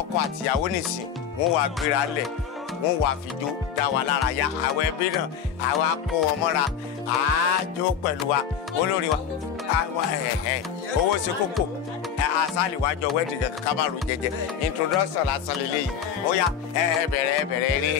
ọkọ àtìyàwó nìsín wọ́n wá gbéra lẹ̀ wọ́n wá fìjó dá wa lára yá àwọn ẹbí náà àwa kó wọn mọ́ra àájó pẹ̀lú wa olórí wa owó ṣe kókó asálì wájọ wẹ́ẹ̀dì kankan ká má ro jẹjẹ introduction lásán lélẹ́yìí ó yá ẹ bẹ̀rẹ̀ rí.